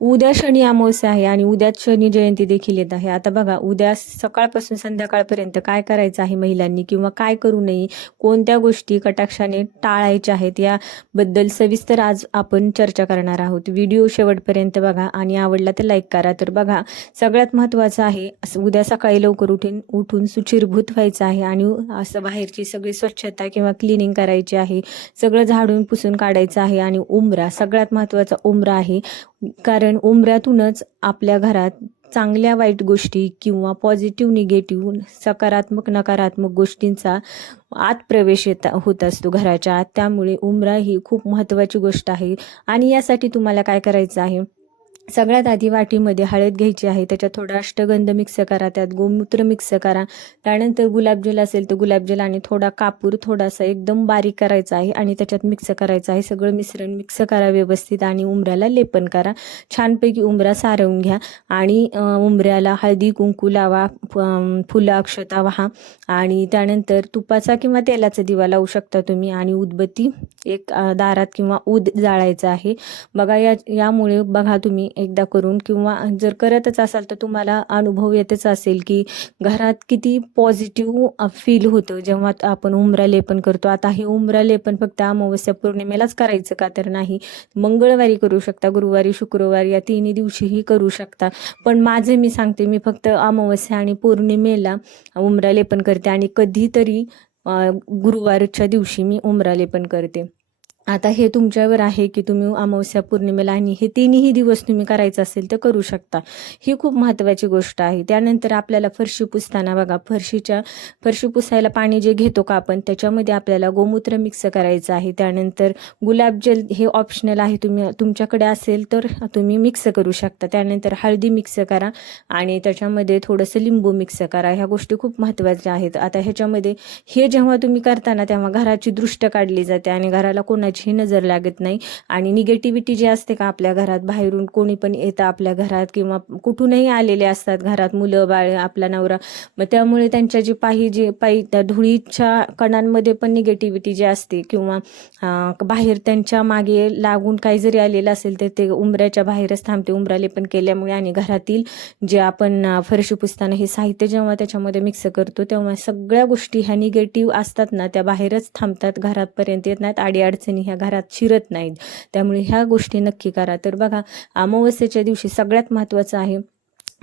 उद्या शनी अमावस्या आहे आणि उद्याच शनी जयंती देखील येत आहे. आता बघा, उद्या सकाळपासून संध्याकाळपर्यंत काय करायचं आहे महिलांनी किंवा काय करू नये, कोणत्या गोष्टी कटाक्षाने टाळायच्या आहेत याबद्दल सविस्तर आज आपण चर्चा करणार आहोत. व्हिडिओ शेवटपर्यंत बघा आणि आवडला तर लाईक करा. तर बघा, सगळ्यात महत्त्वाचं आहे उद्या सकाळी लवकर उठून सुचिरभूत व्हायचं आहे आणि असं बाहेरची सगळी स्वच्छता किंवा क्लिनिंग करायची आहे, सगळं झाडून पुसून काढायचं आहे. आणि उंबरा सगळ्यात महत्त्वाचा उंबरा आहे, कारण उंबऱ्यातूनच आपल्या घरात चांगल्या वाईट गोष्टी किंवा पॉझिटिव्ह निगेटिव्ह सकारात्मक नकारात्मक गोष्टींचा आत प्रवेश होत असतो घराच्या आत. त्यामुळे उंबरा ही खूप महत्त्वाची गोष्ट आहे. आणि यासाठी तुम्हाला काय करायचं आहे, सगळ्यात आधी वाटीमध्ये हळद घ्यायची आहे, त्याच्यात थोडा अष्टगंध मिक्स करा, त्यात गोमूत्र मिक्स करा, त्यानंतर गुलाबजल असेल तर गुलाबजल आणि थोडा कापूर थोडासा एकदम बारीक करायचा आहे आणि त्याच्यात मिक्स करायचं आहे. सगळं मिश्रण मिक्स करा व्यवस्थित आणि उंबऱ्याला लेपन करा. छानपैकी उंबरा सारवून घ्या आणि उंबऱ्याला हळदी कुंकू लावा, फुलं अक्षता वाहा आणि त्यानंतर तुपाचा किंवा तेलाचा दिवा लावू शकता तुम्ही आणि उदबत्ती एक दारात किंवा ऊद जाळायचा आहे. बघा, यामुळे बघा तुम्ही एकदा करून, किंवा जर करतच असाल तर तुम्हाला अनुभव येतच असेल की घरात किती पॉझिटिव्ह फील होतं जेव्हा आपण उंबरा लेपन करतो. आता हे उंबरा लेपन फक्त अमावस्या पौर्णिमेलाच करायचं का तर नाही, मंगळवारी करू शकता, गुरुवारी शुक्रवारी या तिन्ही दिवशीही करू शकता. पण माझे मी सांगते, मी फक्त अमावस्या आणि पौर्णिमेला उंबरा लेपन करते आणि कधीतरी गुरुवारच्या दिवशी मी उंबरा लेपन करते. आता हे तुमच्यावर आहे की तुम्ही अमावस्या पौर्णिमेला आणि हे तिन्ही दिवस तुम्ही करायचं असेल तर करू शकता. ही खूप महत्त्वाची गोष्ट आहे. त्यानंतर आपल्याला फरशी पुसताना बघा, फरशी पुसायला पाणी जे घेतो का आपण, त्याच्यामध्ये आपल्याला गोमूत्र मिक्स करायचं आहे. त्यानंतर गुलाबजल हे ऑप्शनल आहे, तुमच्याकडे असेल तर तुम्ही मिक्स करू शकता. त्यानंतर हळदी मिक्स करा आणि त्याच्यामध्ये थोडंसं लिंबू मिक्स करा. ह्या गोष्टी खूप महत्त्वाच्या आहेत. आता ह्याच्यामध्ये हे जेव्हा तुम्ही करताना तेव्हा घराची दृष्ट काढली जाते आणि घराला कोणाची नजर लागत नाही. आणि निगेटिव्हिटी जी असते का आपल्या घरात, बाहेरून कोणी पण येतं आपल्या घरात किंवा कुठूनही आलेले असतात घरात, मुलं बाळ आपला नवरा, मग त्यामुळे त्यांच्या जी पायी त्या धुळीच्या कणांमध्ये पण निगेटिव्हिटी जी असते किंवा बाहेर त्यांच्या मागे लागून काही जरी आलेलं असेल तर ते उंबऱ्याच्या बाहेरच थांबते उंबरा लेपन केल्यामुळे. आणि घरातील जे आपण फरशी पुसताना हे साहित्य जेव्हा त्याच्यामध्ये मिक्स करतो तेव्हा सगळ्या गोष्टी ह्या निगेटिव्ह असतात ना, त्या बाहेरच थांबतात, घरापर्यंत येत नाहीत, अडीअडचणी ह्या घरात शिरत नाहीत. त्यामुळे ह्या गोष्टी नक्की करा. तर बघा, अमावस्येच्या दिवशी सगळ्यात महत्त्वाचं आहे,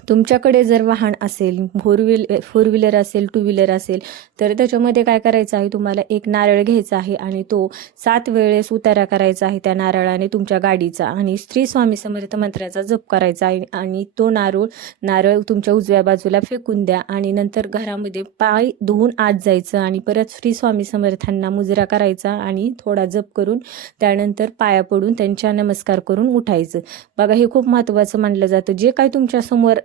तुमच्याकडे जर वाहन असेल, फोर व्हीलर असेल, टू व्हीलर असेल, तर त्याच्यामध्ये काय करायचं आहे, तुम्हाला एक नारळ घ्यायचा आहे आणि तो 7 वेळेस उतारा करायचा आहे त्या नारळाने तुमच्या गाडीचा आणि श्री स्वामी समर्थ मंत्राचा जप करायचा आहे. आणि तो नारळ तुमच्या उजव्या बाजूला फेकून द्या आणि नंतर घरामध्ये पाय धुवून आत जायचं आणि परत श्री स्वामी समर्थांना मुजरा करायचा आणि थोडा जप करून त्यानंतर पाया पडून त्यांच्या नमस्कार करून उठायचं. बघा, हे खूप महत्त्वाचं मानलं जातं. जे काही तुमच्या समोर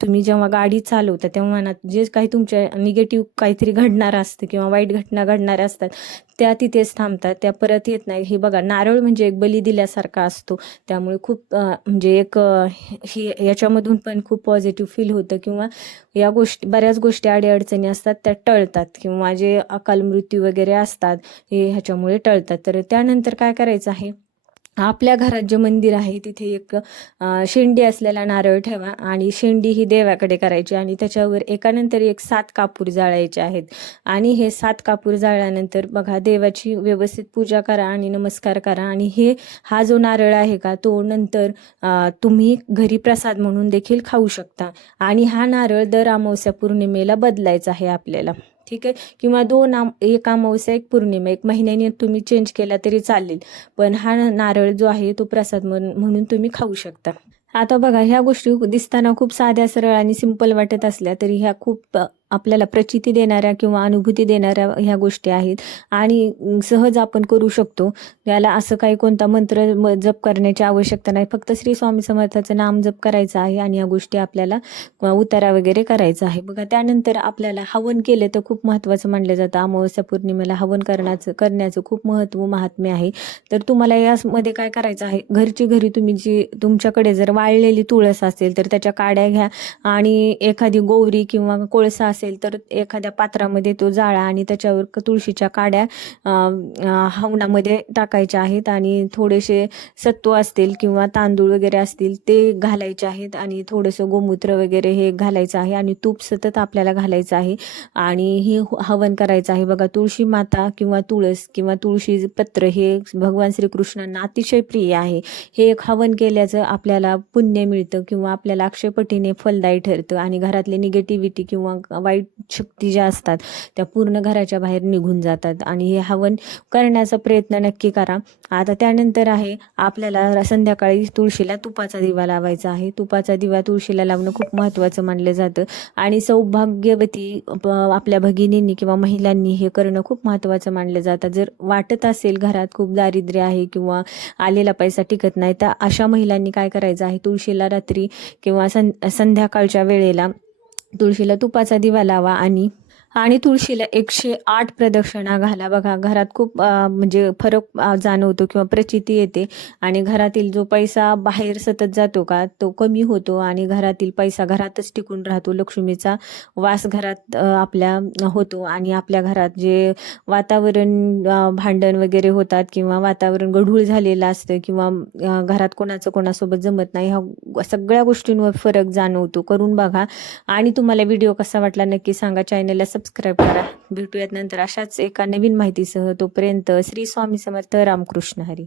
तुम्ही जेव्हा गाडी चालवता तेव्हा ना, जे काही तुमच्या निगेटिव्ह काहीतरी घडणार असतं किंवा वाईट घटना घडणाऱ्या असतात त्या तिथेच थांबतात, त्या परत येत नाही. हे बघा, नारळ म्हणजे एक बली दिल्यासारखा असतो. त्यामुळे खूप म्हणजे एक ही याच्यामधून पण खूप पॉझिटिव्ह फील होतं किंवा या बऱ्याच गोष्टी अडीअडचणी असतात त्या टळतात किंवा जे अकाल मृत्यू वगैरे असतात हे ह्याच्यामुळे टळतात. तर त्यानंतर काय करायचं आहे, आपल्या घरात जे मंदिर आहे तिथे एक शेंडी असलेला नारळ ठेवा आणि शेंडी ही देवाकडे करायची आणि त्याच्यावर एकानंतर एक 7 कापूर जाळायचे आहेत. आणि हे 7 कापूर जाळल्यानंतर बघा, देवाची व्यवस्थित पूजा करा आणि नमस्कार करा. आणि हा जो नारळ आहे का, तो नंतर तुम्ही घरी प्रसाद म्हणून देखील खाऊ शकता. आणि हा नारळ दर अमावस्या पौर्णिमेला बदलायचा आहे आपल्याला, ठीक आहे, किंवा एक अमावस्या एक पौर्णिमा, एक महिन्याने तुम्ही चेंज केला तरी चालेल, पण हा नारळ जो आहे तो प्रसाद म्हणून तुम्ही खाऊ शकता. आता बघा, ह्या गोष्टी दिसताना खूप साध्या सरळ आणि सिंपल वाटत असल्या तरी ह्या खूप आपल्याला प्रचिती देणाऱ्या किंवा अनुभूती देणाऱ्या ह्या गोष्टी आहेत आणि सहज आपण करू शकतो. याला असं काही कोणता मंत्र जप करण्याची आवश्यकता नाही, फक्त श्री स्वामी समर्थाचं नाम जप करायचं आहे आणि या गोष्टी आपल्याला उतारा वगैरे करायचा आहे. बघा, त्यानंतर आपल्याला हवन केले तर खूप महत्त्वाचं मानलं जातं. अमावस्या पौर्णिमेला हवन करण्याचं खूप महात्म्य आहे. तर तुम्हाला यामध्ये काय करायचं आहे, घरी तुम्ही तुमच्याकडे जर वाळलेली तुळस असेल तर त्याच्या काड्या घ्या आणि एखादी गोवरी किंवा कोळसा नसेल तर एखाद्या पात्रामध्ये तो जाळा आणि त्याच्यावर तुळशीच्या काड्या हवनामध्ये टाकायच्या आहेत आणि थोडेसे सत्व असतील किंवा तांदूळ वगैरे असतील ते घालायचे आहेत आणि थोडंसं गोमूत्र वगैरे हे घालायचं आहे आणि तूप सतत आपल्याला घालायचं आहे आणि हे हवन करायचं आहे. बघा, तुळशी माता किंवा तुळस किंवा तुळशी पत्र हे भगवान श्रीकृष्णांना अतिशय प्रिय आहे. हे एक हवन केल्याचं आपल्याला पुण्य मिळतं किंवा आपल्याला अक्षयपटीने फलदायी ठरतं आणि घरातले निगेटिव्हिटी किंवा वाईट शक्ती ज्या असतात त्या पूर्ण घराच्या बाहेर निघून जातात आणि हे हवन करण्याचा प्रयत्न नक्की करा. आता त्यानंतर आहे आपल्याला संध्याकाळी तुळशीला तुपाचा दिवा लावायचा आहे. तुपाचा दिवा तुळशीला लावणं खूप महत्त्वाचं मानलं जातं आणि सौभाग्यवती आपल्या भगिनींनी किंवा महिलांनी हे करणं खूप महत्त्वाचं मानलं जातं. जर वाटत असेल घरात खूप दारिद्र्य आहे किंवा आलेला पैसा टिकत नाही तर अशा महिलांनी काय करायचं आहे, तुळशीला रात्री किंवा संध्याकाळच्या वेळेला तुळशीला तुपाचा दिवा लावा आणि तुळशीला 108 प्रदक्षिणा घाला. बघा, घरात खूप म्हणजे फरक जाणवतो किंवा प्रचिती येते आणि घरातील जो पैसा बाहेर सतत जातो का तो कमी होतो आणि घरातील पैसा घरातच टिकून राहतो. लक्ष्मीचा वास घरात आपल्या होतो आणि आपल्या घरात जे वातावरण भांडण वगैरे होतात किंवा वातावरण गढूळ झालेलं असतं किंवा घरात कोणाचं कोणासोबत जमत नाही, ह्या सगळ्या गोष्टींवर फरक जाणवतो. करून बघा आणि तुम्हाला व्हिडिओ कसा वाटला नक्की सांगा. चॅनलला सबस्क्राईब करा. भेटूयात नंतर अशाच एका नवीन माहितीसह. तोपर्यंत श्री स्वामी समर्थ. रामकृष्ण हरी.